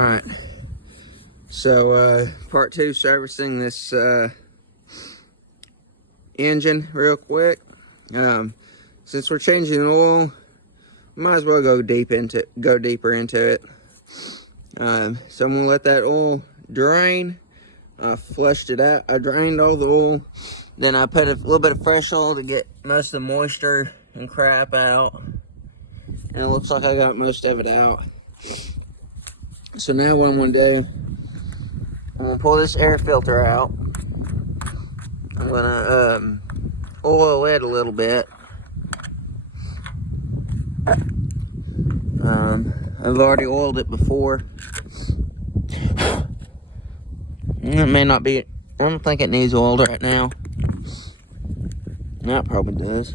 Alright, so part two, servicing this engine real quick. Since we're changing oil, might as well go deeper into it. So I'm gonna let that oil drain. I flushed it out. I drained all the oil. Then I put a little bit of fresh oil to get most of the moisture and crap out. And it looks like I got most of it out. So now what I'm gonna do, I'm gonna pull this air filter out. I'm gonna oil it a little bit. I've already oiled it before. It may not be, I don't think it needs oiled right now. That probably does.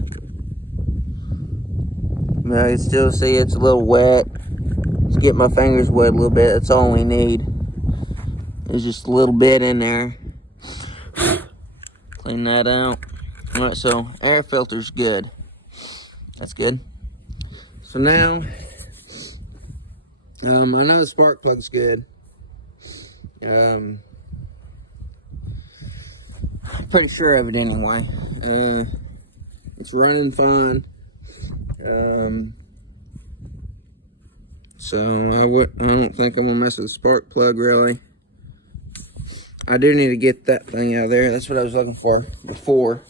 But I can still see it's a little wet. Just get my fingers wet a little bit. That's all we need. There's just a little bit in there. Clean that out. Alright, so air filter's good. That's good. So now, I know the spark plug's good. Pretty sure of it anyway. It's running fine. So I don't think I'm gonna mess with the spark plug really. I do need to get that thing out of there. That's what I was looking for before.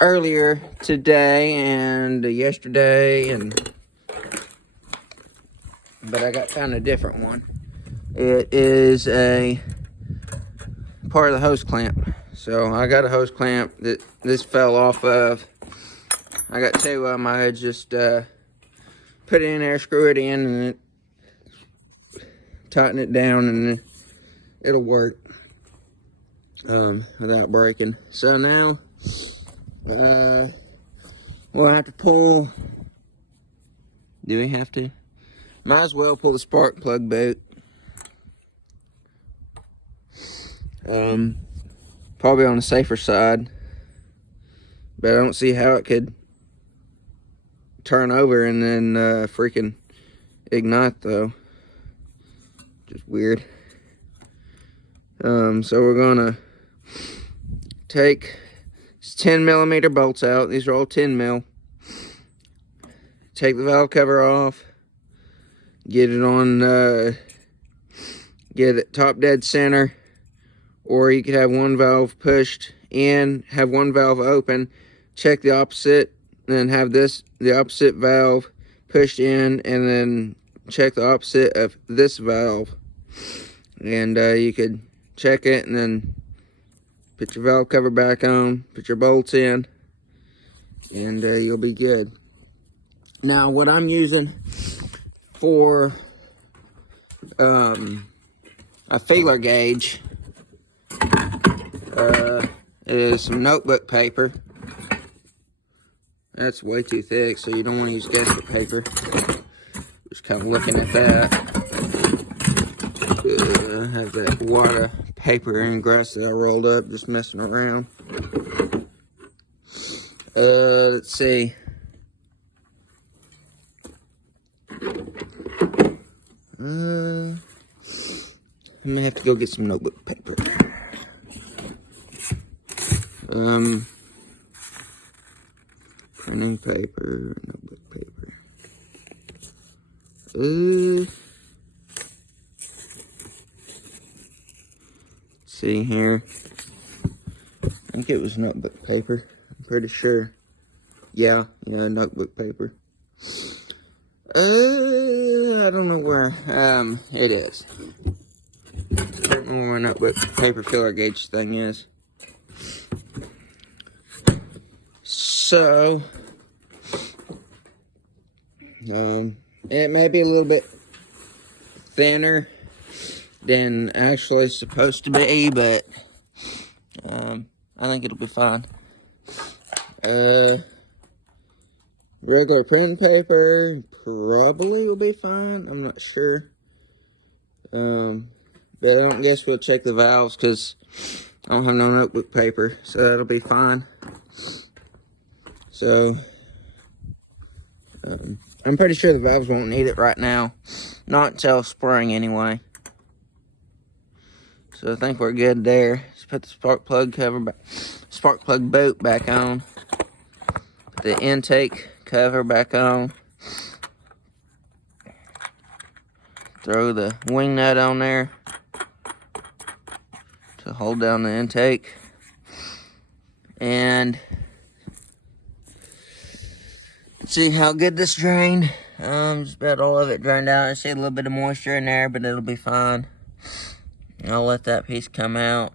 Earlier today and yesterday, but I got kind of a different one. It is a part of the hose clamp. So I got a hose clamp that this fell off of. I got two of them. I just put it in there, screw it in, and tighten it down, and it'll work without breaking. So now we'll have to pull. Do we have to? Might as well pull the spark plug boot. Probably on the safer side, but I don't see how it could turn over and then freaking ignite though. Just weird. So we're gonna take 10mm bolts out. These are all 10 mil. Take the valve cover off. Get it on. Get it top dead center. Or you could have one valve pushed in, have one valve open, check the opposite, then have the opposite valve pushed in, and then check the opposite of this valve. And you could check it and then put your valve cover back on, put your bolts in, and you'll be good. Now what I'm using for a feeler gauge is some notebook paper. That's way too thick, so you don't want to use gasket paper. Just kind of looking at that. I have that wad of paper and grass that I rolled up, just messing around. Let's see. I'm gonna have to go get some notebook paper. Printing paper, notebook paper. Let's see here. I think it was notebook paper. I'm pretty sure. Yeah, notebook paper. I don't know where. It is. I don't know where my notebook paper feeler gauge thing is. So, it may be a little bit thinner than actually supposed to be, but I think it'll be fine. Regular printing paper probably will be fine. I'm not sure. But I don't guess we'll check the valves because I don't have no notebook paper, so that'll be fine. So, I'm pretty sure the valves won't need it right now. Not until spring anyway. So I think we're good there. Let's put the spark plug cover back, spark plug boat back on. Put the intake cover back on. Throw the wing nut on there to hold down the intake. And see how good this drained. Just about all of it drained out. I see a little bit of moisture in there, but it'll be fine. I'll let that piece come out.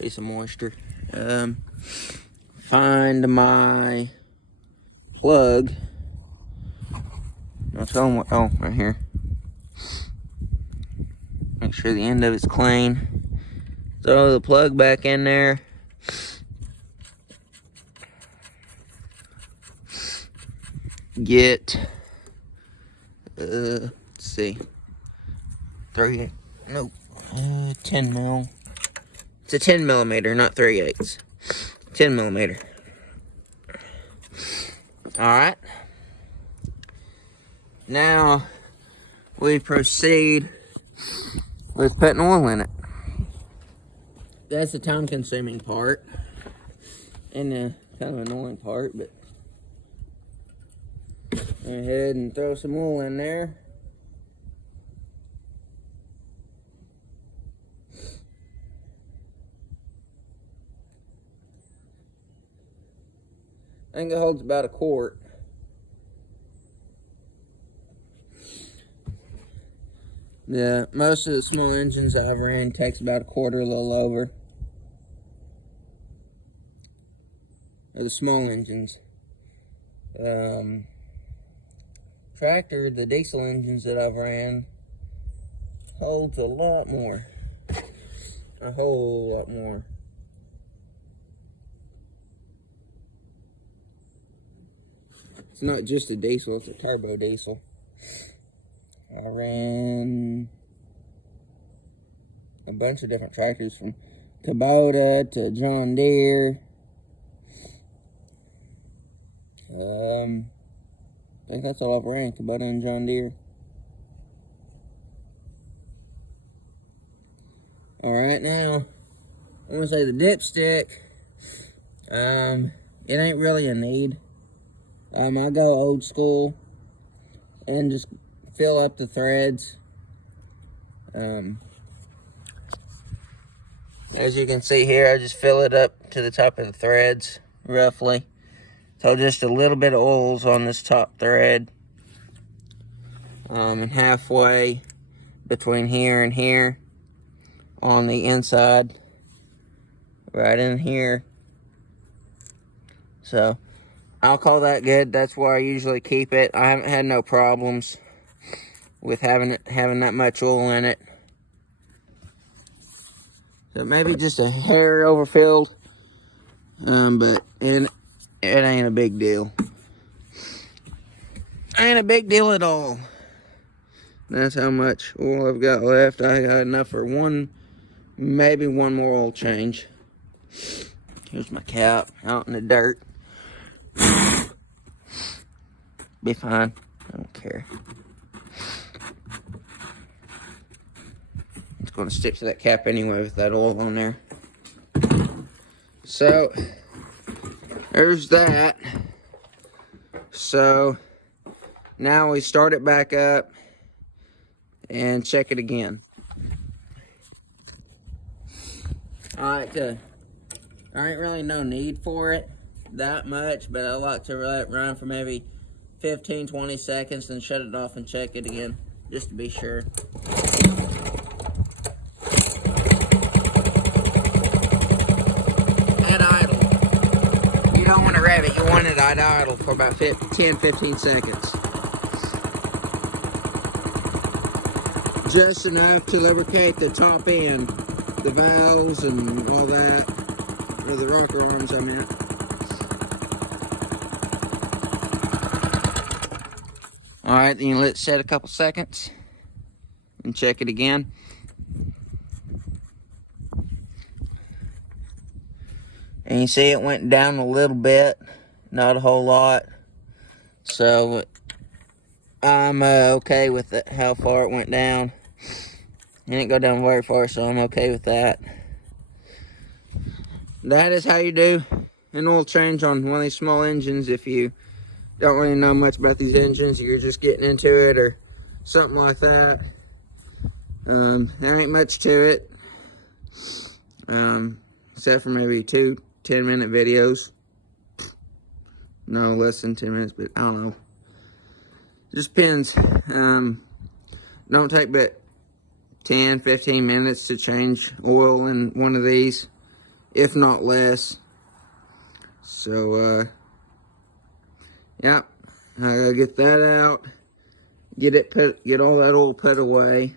Piece of moisture. Find my plug. I'll tell them what, oh, right here. Make sure the end of it's clean. Throw the plug back in there. Get, let's see, 10 mil. It's a 10 millimeter, not 3/8. 10 millimeter. All right. Now we proceed with putting oil in it. That's the time-consuming part, and the kind of annoying part, but go ahead and throw some oil in there. I think it holds about a quart. Yeah, most of the small engines I've ran takes about a quarter, a little over. Or the small engines. Tractor, the diesel engines that I've ran, holds a lot more. A whole lot more. It's not just a diesel, it's a turbo diesel. I ran a bunch of different tractors from Kubota to John Deere. I think that's all I've ran, Kubota and John Deere. Alright, now, I'm going to say the dipstick, it ain't really a need. I go old school and just fill up the threads. As you can see here, I just fill it up to the top of the threads, roughly. So just a little bit of oils on this top thread. And halfway between here and here on the inside, right in here. So I'll call that good. That's where I usually keep it. I haven't had no problems with having that much oil in it. So maybe just a hair overfilled, but it ain't a big deal. Ain't a big deal at all. That's how much oil I've got left. I got enough for maybe one more oil change. Here's my cap out in the dirt. Be fine. I don't care. It's going to stick to that cap anyway with that oil on there. So, there's that. So, now we start it back up and check it again. Alright, there ain't really no need for it that much, but I like to let it run for maybe 15-20 seconds, then shut it off and check it again, just to be sure. At idle. You don't want to rev it, you want it at idle for about 10-15 seconds. Just enough to lubricate the top end, the valves and all that, or the rocker arms I meant. Alright, then you let it set a couple seconds and check it again. And you see it went down a little bit, not a whole lot. So I'm okay with it, how far it went down. It didn't go down very far, so I'm okay with that. That is how you do an oil change on one of these small engines. If you don't really know much about these engines, you're just getting into it or something like that. There ain't much to it, except for maybe 2 10-minute videos. No, less than 10 minutes, but I don't know. Just depends. Don't take but 10, 15 minutes to change oil in one of these, if not less. So, yeah, I gotta get that out. Get all that oil put away.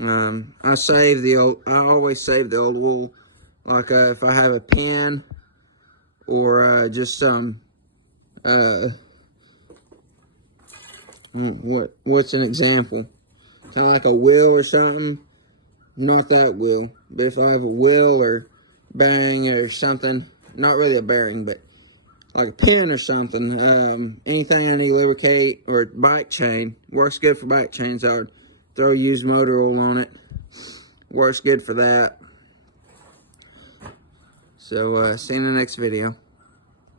I always save the old oil. Like if I have a pen or just some what's an example? Kind of like a wheel or something. Not that wheel, but if I have a wheel or bearing or something, not really a bearing, but like a pin or something, anything I need to lubricate, or bike chain, works good for bike chains. I would throw used motor oil on it. Works good for that. So, see you in the next video.